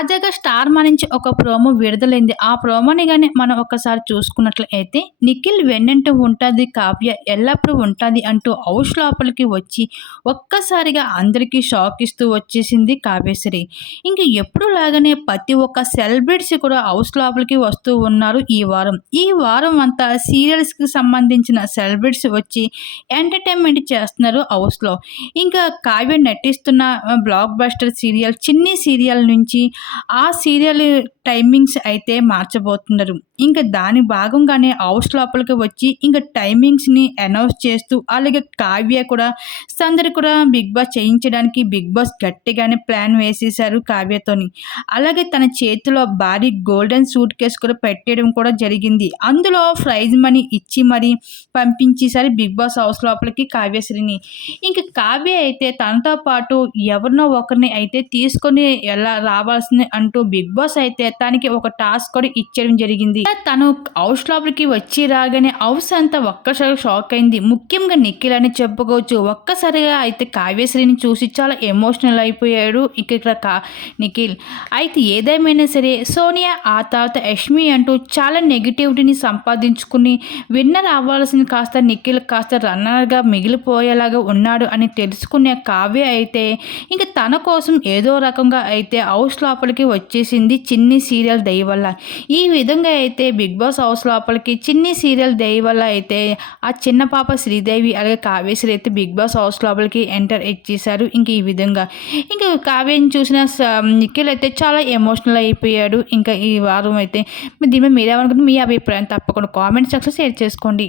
తాజాగా స్టార్ మా నుంచి ఒక ప్రోమో విడుదలైంది. ఆ ప్రోమోని కానీ మనం ఒకసారి చూసుకున్నట్లయితే నిఖిల్ వెన్నంట ఉంటుంది కావ్య ఎల్లప్పుడూ ఉంటుంది అంటూ హౌస్ లోపలికి వచ్చి ఒక్కసారిగా అందరికీ షాక్ ఇస్తూ వచ్చేసింది కావ్యశ్రీ. ఇంక ఎప్పుడు లాగానే ప్రతి ఒక్క సెలబ్రిటీస్ కూడా హౌస్ లోపలికి వస్తూ ఉన్నారు ఈ వారం. ఈ వారం అంతా సీరియల్స్కి సంబంధించిన సెలబ్రిటీస్ వచ్చి ఎంటర్టైన్మెంట్ చేస్తున్నారు హౌస్లో ఇంకా కావ్య నటిస్తున్న blockbuster serial Chinni serial నుంచి ఆ సీరియల్ టైమింగ్స్ అయితే మార్చబోతున్నారు. ఇంకా దాని భాగంగానే హౌస్ లోపలికి వచ్చి ఇంకా టైమింగ్స్ని అనౌన్స్ చేస్తూ అలాగే కావ్య కూడా సందరి కూడా బిగ్ బాస్ చేయించడానికి బిగ్ బాస్ గట్టిగానే ప్లాన్ వేసేసారు కావ్యతోని. అలాగే తన చేతిలో భారీ గోల్డెన్ సూట్ కేసు కూడా పెట్టడం కూడా జరిగింది. అందులో ప్రైజ్ మనీ ఇచ్చి మరి పంపించేసారు బిగ్ బాస్ హౌస్ లోపలికి కావ్యశ్రీని ఇంకా కావ్య అయితే తనతో పాటు ఎవరినో ఒకరిని అయితే తీసుకొని ఎలా రావాల్సిన వస్తుంది అంటూ బిగ్ బాస్ అయితే తనకి ఒక టాస్క్ కూడా ఇచ్చడం జరిగింది. తను హౌస్ లోపలికి వచ్చి రాగానే హౌస్ అంతా ఒక్కసారి షాక్ అయింది. ముఖ్యంగా నిఖిల్ అని చెప్పుకోవచ్చు. ఒక్కసారిగా అయితే కావ్యశ్రీని చూసి చాలా ఎమోషనల్ అయిపోయాడు ఇక్కడ కా నిఖిల్. అయితే ఏదేమైనా సరే సోనియా ఆ తర్వాత యష్మి అంటూ చాలా నెగిటివిటీని సంపాదించుకుని విన్నర్ అవ్వాల్సింది కాస్త నిఖిల్ కాస్త రన్నర్గా మిగిలిపోయేలాగా ఉన్నాడు అని తెలుసుకునే కావ్య అయితే ఇంకా తన కోసం ఏదో రకంగా అయితే హౌస్ లోపలికి వచ్చేసింది చిన్ని సీరియల్ దయ వల్ల ఈ విధంగా అయితే బిగ్ బాస్ హౌస్ లోపలికి చిన్ని సీరియల్ దయ వల్ల అయితే ఆ చిన్న పాప శ్రీదేవి అలాగే కావ్యశ్రీ అయితే బిగ్ బాస్ హౌస్ లోపలికి ఎంటర్ ఇచ్చేశారు ఇంక ఈ విధంగా. ఇంకా కావ్యని చూసిన నిఖిల్ అయితే చాలా ఎమోషనల్ అయిపోయాడు. ఇంకా ఈ వారం అయితే దీని మీద మీరేమనుకుంటే మీ అభిప్రాయం తప్పకుండా కామెంట్ సెక్షన్ షేర్ చేసుకోండి.